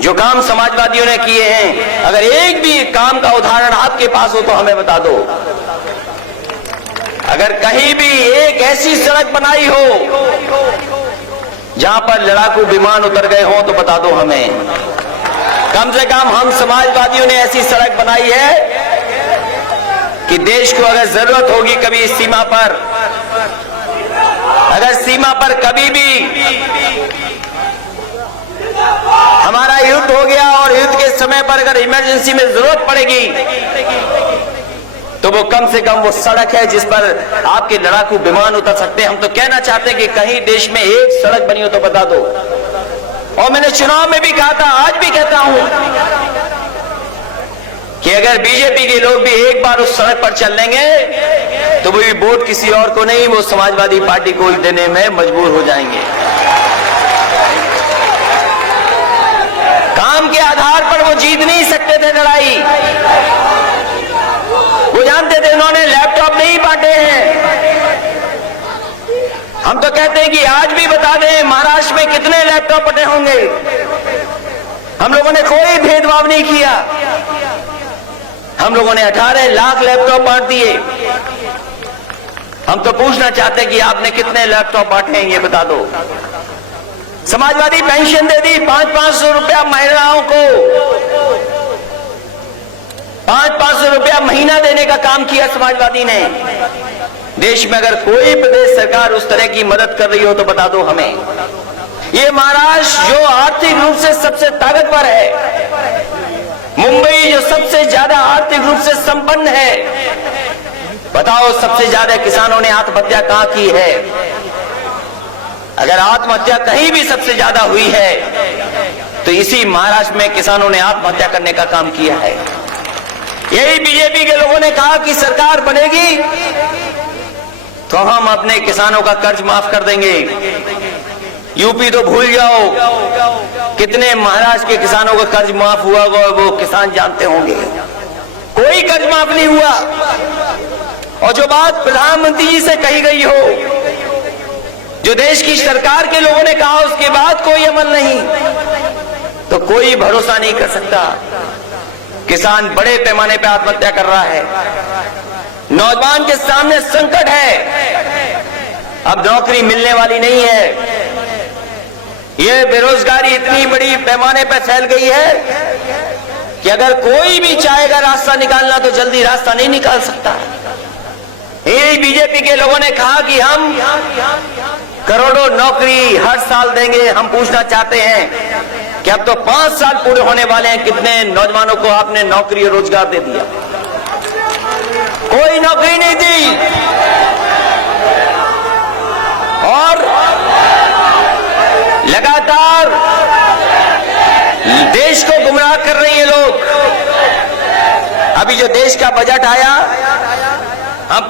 जो काम समाजवादियों ने किए हैं, अगर एक भी काम का उदाहरण आपके पास हो तो हमें बता दो। अगर कहीं भी एक ऐसी सड़क बनाई हो जहां पर लड़ाकू विमान उतर गए हो तो बता दो हमें। कम से कम हम समाजवादियों ने ऐसी सड़क बनाई है कि देश को अगर जरूरत होगी कभी इस सीमा पर, अगर सीमा पर कभी भी हमारा युद्ध हो गया और युद्ध के समय पर अगर इमरजेंसी में जरूरत पड़ेगी तो वो कम से कम वो सड़क है जिस पर आपके लड़ाकू विमान उतर सकते हैं। हम तो कहना चाहते हैं कि कहीं देश में एक सड़क बनी हो तो बता दो। और मैंने चुनाव में भी कहा था, आज भी कहता हूं कि अगर बीजेपी के लोग भी एक बार उस सड़क पर चल लेंगे तो वो भी वोट किसी और को नहीं, वो समाजवादी पार्टी को देने में मजबूर हो जाएंगे। काम के आधार पर वो जीत नहीं सकते थे लड़ाई। वो जानते थे उन्होंने लैपटॉप नहीं बांटे हैं। हम तो कहते हैं कि आज भी बता दें महाराष्ट्र में कितने लैपटॉप बंटे होंगे। हम लोगों ने कोई भेदभाव नहीं किया। हम लोगों ने 18 लाख लैपटॉप बांट दिए। हम तो पूछना चाहते हैं कि आपने कितने लैपटॉप बांटे हैं ये बता दो। समाजवादी पेंशन दे दी 500 रुपया महिलाओं को, 500 रुपया महीना देने का काम किया समाजवादी ने। देश में अगर कोई प्रदेश सरकार उस तरह की मदद कर रही हो तो बता दो हमें। ये महाराष्ट्र जो आर्थिक रूप से सबसे ताकतवर है, मुंबई जो सबसे ज्यादा आर्थिक रूप से संपन्न है, बताओ सबसे ज्यादा किसानों ने आत्महत्या कहां की है? अगर आत्महत्या कहीं भी सबसे ज्यादा हुई है तो इसी महाराष्ट्र में किसानों ने आत्महत्या करने का काम किया है। यही बीजेपी के लोगों ने कहा कि सरकार बनेगी तो हम अपने किसानों का कर्ज माफ कर देंगे। यूपी तो भूल जाओ, कितने महाराष्ट्र के किसानों का कर्ज माफ हुआ वो किसान जानते होंगे। कोई कर्ज माफ नहीं हुआ। और जो बात प्रधानमंत्री जी से कही गई हो, जो देश की सरकार के लोगों ने कहा, उसके बाद कोई अमल नहीं, तो कोई भरोसा नहीं कर सकता। किसान बड़े पैमाने पर आत्महत्या कर रहा है। नौजवान के सामने संकट है, अब नौकरी मिलने वाली नहीं है। ये बेरोजगारी इतनी बड़ी पैमाने पर फैल गई है कि अगर कोई भी चाहेगा रास्ता निकालना तो जल्दी रास्ता नहीं निकाल सकता। यही बीजेपी के लोगों ने कहा कि हम करोड़ों नौकरी हर साल देंगे। हम पूछना चाहते हैं कि अब तो 5 साल पूरे होने वाले हैं, कितने नौजवानों को आपने नौकरी और रोजगार दे दिया? कोई नौकरी नहीं दी। और लगातार देश को गुमराह कर रहे हैं लोग। अभी जो देश का बजट आया, हम